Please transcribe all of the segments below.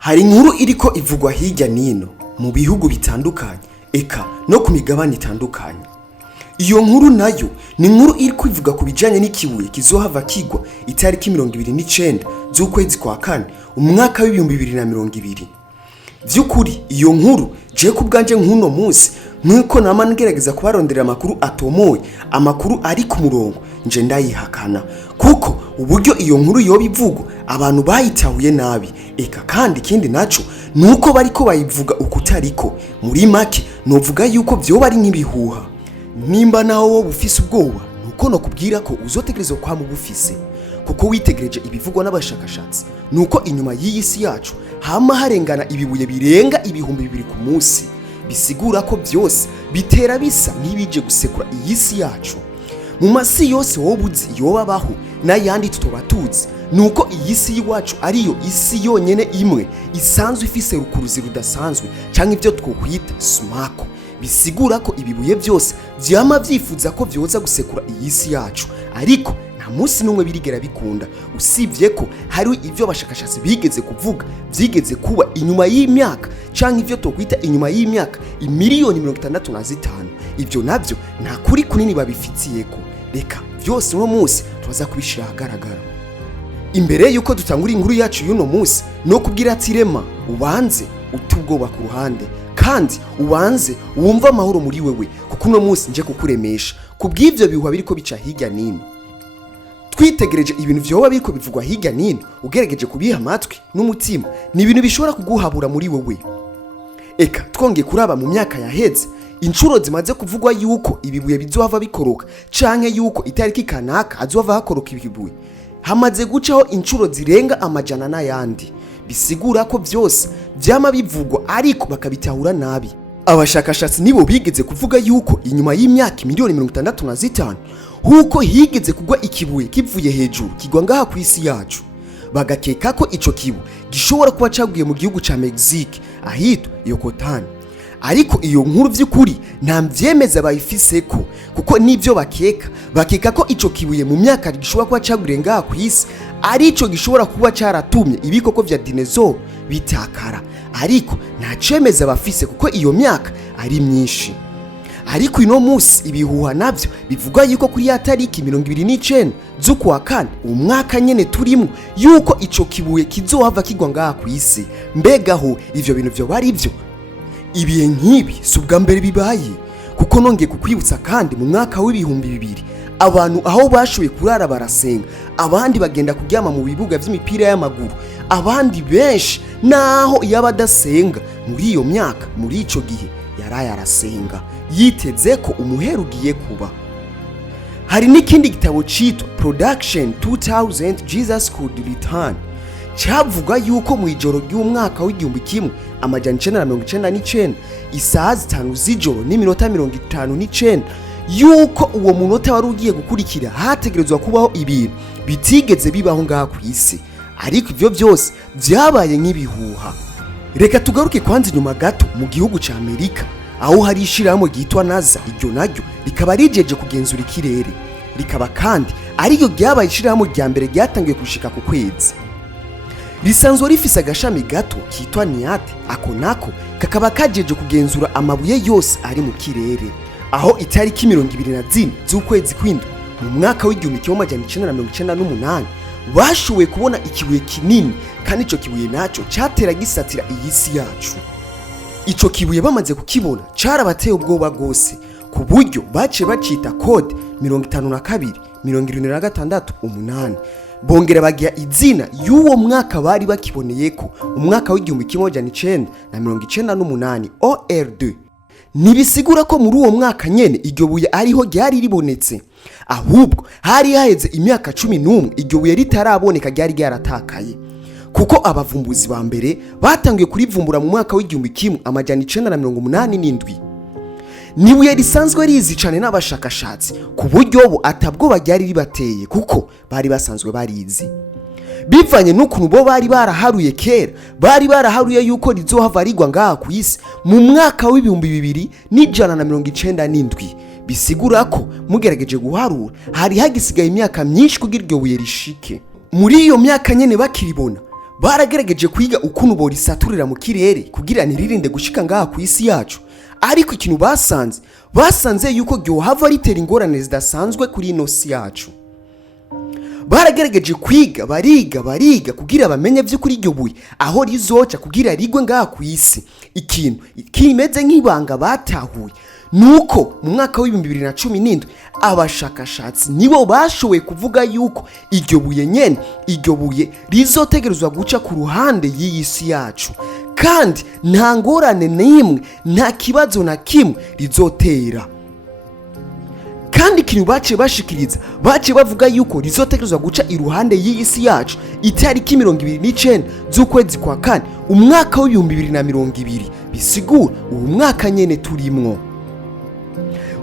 Hari inkuru iriko ivugwa hirya nino mu bihugu bitandukanye eka no ku migabane itandukanye. Iyo nkuru nayo ni inkuru iriko ivuga ku bijanye n'ikibuye kizohava kigwa itariki 29 z'ukwezi kwa kane umwaka w'2020. Vyukuri iyo nkuru je kubganje nk'uno munsi nuko nama ngerageza kubarondera amakuru atomoye, amakuru ari ku murongo nje ndayihakana kuko uburyo iyo nkuru yoba ivugwa abantu bayitahuye nabi. Eka kandi kindi naco nuko bariko bayivuga ukutariko. Muri make novuga yuko vyoba ari nk'ibihuha. Nimba naho wo bufise ubwoba nuko no kubwira ko uzotegerezwa kwa mu bufise, kuko witegereje ibivugwa n'abashakashatsi nuko inyuma y'iyi si yacu hama harengana ibibuye birenga 2000 ku munsi. Bisigura ko byose bitera bisa nk'ibije gusekura iyi si yacu. Mu masi yose wobuzi yobabaho n'ayandi tutobatuzi nuko iyi si yiwacu ariyo isi yonyene imwe isanzwe ifise rukuruzi rudasanzwe canke ivyo twokwita smako. Bisigura ko ibibuye byose vyama vyifuza ko vyoza gusekura iyi si yacu, ariko nta munsi numwe birigera bikunda, usivye ko hari ivyo bashakashatsi bigeze kuvuga vyigeze kuba inyuma y'imyaka canke ivyo tokwita inyuma y'imyaka imiliyoni 65. Ivyo navyo nta kuri kunini babifitiyeko. Reka vyose uno munsi tubaza kubishira ahagaragara. Imbere yuko dutangura inkuru yacu y'uno munsi no kubwira ati rema ubanze utubwoba ku ruhande kandi ubanze wumva amahoro muri wewe, kuko uno munsi nje kukuremesha kubw'ivyo bihuha biriko bica hirya nino. Twitegereje ibintu vyoba biriko bivugwa hirya nino ugerageje kubiha amatwi n'umutima ni ibintu bishobora kuguhabura muri wewe. Eka twongeye kuraba mu myaka yaheze incuro zimaze kuvugwa yuko ibibuye bizohava bikoroka canke yuko itariki kanaka azohava hakoroka ibibuye hamaze gucaho incuro zirenga amajana n'ayandi. Bisigura ko vyose vyama bivugwa ariko bakabitahura nabi. Abashakashatsi nibo bigeze kuvuga yuko inyuma y'imyaka miliyoni 65 huko higeze kugwa ikibuye kivuye hejuru kigwa ngaha ku isi yacu. Bagakeka ko ico kibu gishobora kuba caguye mu gihugu ca Mexique ahitwa Yucatan. Ariko iyo nkuru vy'ukuri nta mvyemeza bayifiseko, kuko nivyo bakeka ko ico kibuye mu myaka gishobora kuba caguriye ngaha ku isi arico gishobora kuba caratumye ibikoko vya dinosaur bitakara, ariko nta cemeza bafise kuko iyo myaka ari myinshi. Ariko ino munsi ibihuha navyo bivuga yuko kuri ya tariki 29 z'ukwa kane umwaka nyene turimo yuko ico kibuye kizohava kigwa ngaha ku isi. Mbegaho ivyo bintu vyo bari byo? Ibihe nk'ibi subwa mbere bibaye, kuko nongeye kukwibutsa kandi mu mwaka w'2000 abantu aho bashoboye kurara barasenga, abandi bagenda kuryama mu bibuga vy'imipira y'amaguru, abandi benshi naho yabadasenga muri iyo myaka muri ico gihe yaraye arasenga yiteze ko umuhero ugiye kuba. Hari n'ikindi gitabo citwa Production 2000 Jesus Could Return cyavuga yuko mu ijoro ry'umwaka w'1999 isaha 5 z'ijoro n'iminota 59 yuko uwo munota wari ugiye gukurikira hategerezwa kubaho ibintu bitigeze bibaho ngaha ku isi, ariko ivyo byose vyabaye nk'ibihuha. Reka tugaruke kwanza inyuma gato mu gihugu ca Amerika aho hari ishirahamwe ryitwa NASA. Iryo naryo rikaba rijeje kugenzura ikirere, rikaba kandi ariyo ryabaye ishirahamwe rya mbere ryatangiye gushika ku kwezi. Risanzwe rifise agashami gato kitwa NIAT, ako nako kakaba kajeje kugenzura amabuye yose ari mu kirere. Aho itariki 24 z'ukwezi kw'indwi mu mwaka w'1998 bashoboye kubona ikibuye kinini, kandi ico kibuye naco catera gisatira iyi si yacu. Ico kibuye bamaze kukibona carabateye ubwoba gose ku buryo baciye bacita code 52-76-8 bongera bagira izina y'uwo mwaka bari bakiboneyeko, umwaka w'1998 OR2. Nibisigura ko muri uwo mwaka nyene iryo buye ariho ryari ribonetse, ahubwo hari haheze imyaka 11 iryo buye ritaraboneka ryari ryaratakaye, kuko abavumbuzi ba mbere batangiye kurivumbura mu mwaka w'1987. Nibuye risanzwe rizi cane n'abashakashatsi ku buryo bo atabwo baryari ribateye, kuko bari basanzwe barizi bivanye n'ukuntu bo bari baraharuye kera. Bari baraharuye yuko rizohava rigwa ngaha ku isi mu mwaka w'2197. Bisigura ko mugerageje guharura hari hagisigaye imyaka myinshi kugira iryo buye rishike. Muri iyo myaka nyene bakiribona baragerageje kwiga ukuntu borisaturira mu kirere kugira ntiririnde gushika ngaha ku isi yacu, ariko ikintu basanze yuko ryohava ritera ingorane zidasanzwe kuri ino si yacu. Baragerageje kwiga bariga kugira bamenye vy'ukuri iryo buye aho rizoca kugira rigwe ngaha ku isi. Ikintu kimeze nk'ibanga batahuye nuko mu mwaka wa 2017 abashakashatsi nibo bashoboye kuvuga yuko iryo buye rizotegerezwa guca ku ruhande y'iyi si yacu, kandi nta ngorane n'imwe, nta kibazo na kimwe rizotera. Kandi ikintu baciye bashikiriza, baciye bavuga yuko rizotegerezwa guca iruhande y'iyi si yacu itariki 29 z'ukwezi kwa kane umwaka wa 2020, bisigura ubu mwaka nyene turimwo.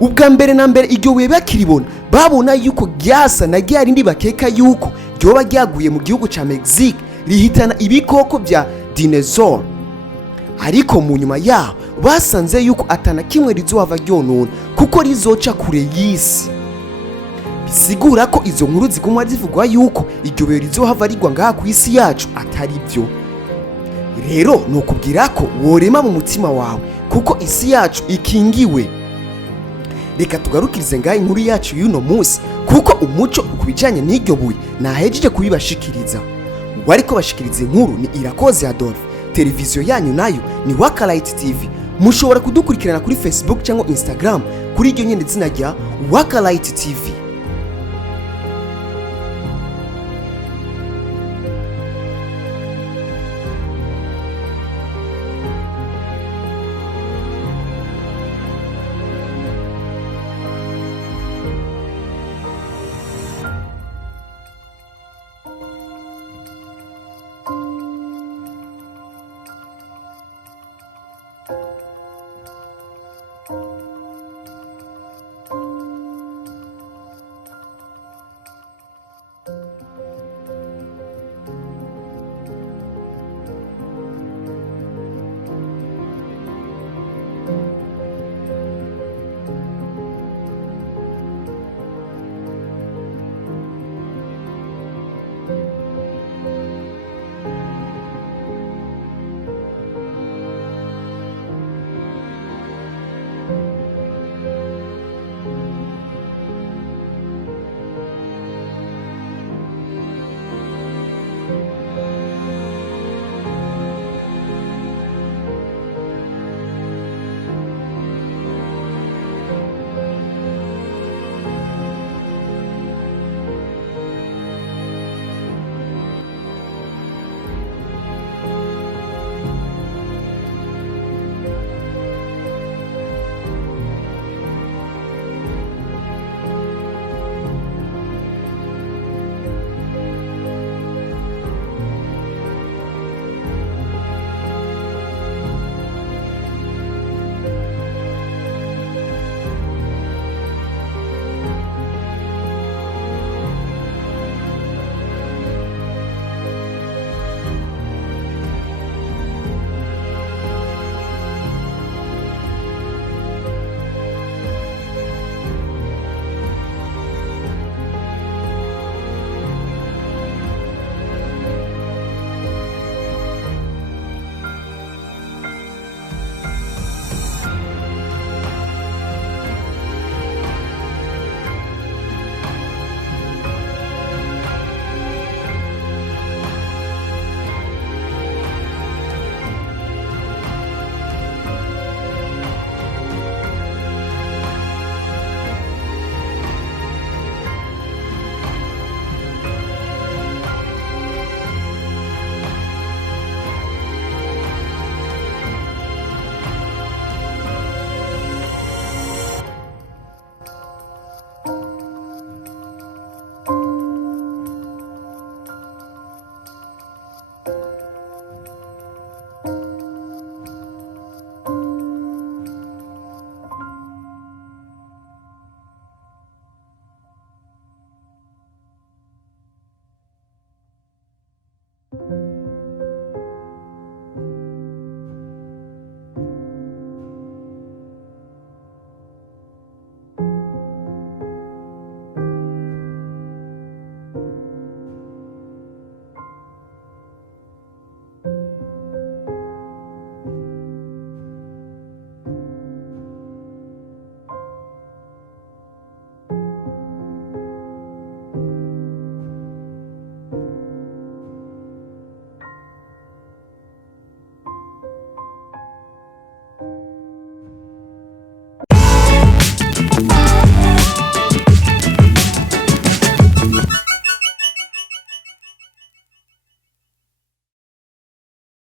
Ubwa mbere na mbere iryo buye bakiribona babona yuko ryasa na ryarindi bakeka yuko ryoba ryaguye mu gihugu ca Mexique rihitana ibikoko vya dinosaur, ariko mu nyuma yaho basanze yuko atana kimwe rizohava ryonona kuko rizoca kure y'isi. Bisigura ko izo nkuru ziguma zivugwa yuko iryo buye rizohava rigwa ngaha ku isi yacu atari byo. Rero nokubwira ko worema mu mutima wawe kuko isi yacu ikingiwe. Reka tugarukirize ngaha inkuru yacu y'uno munsi kuko umuco ukubijanye n'iryo buye nahejeje kubibashikiriza. Wariko bashikiriza inkuru ni Irakoze Adolphe. Televiziyo yanyu nayo ni Wakalite TV. Mushobora kudukurikirana kuri Facebook cyangwa Instagram kuri iryo nyene zina rya Wakalite TV.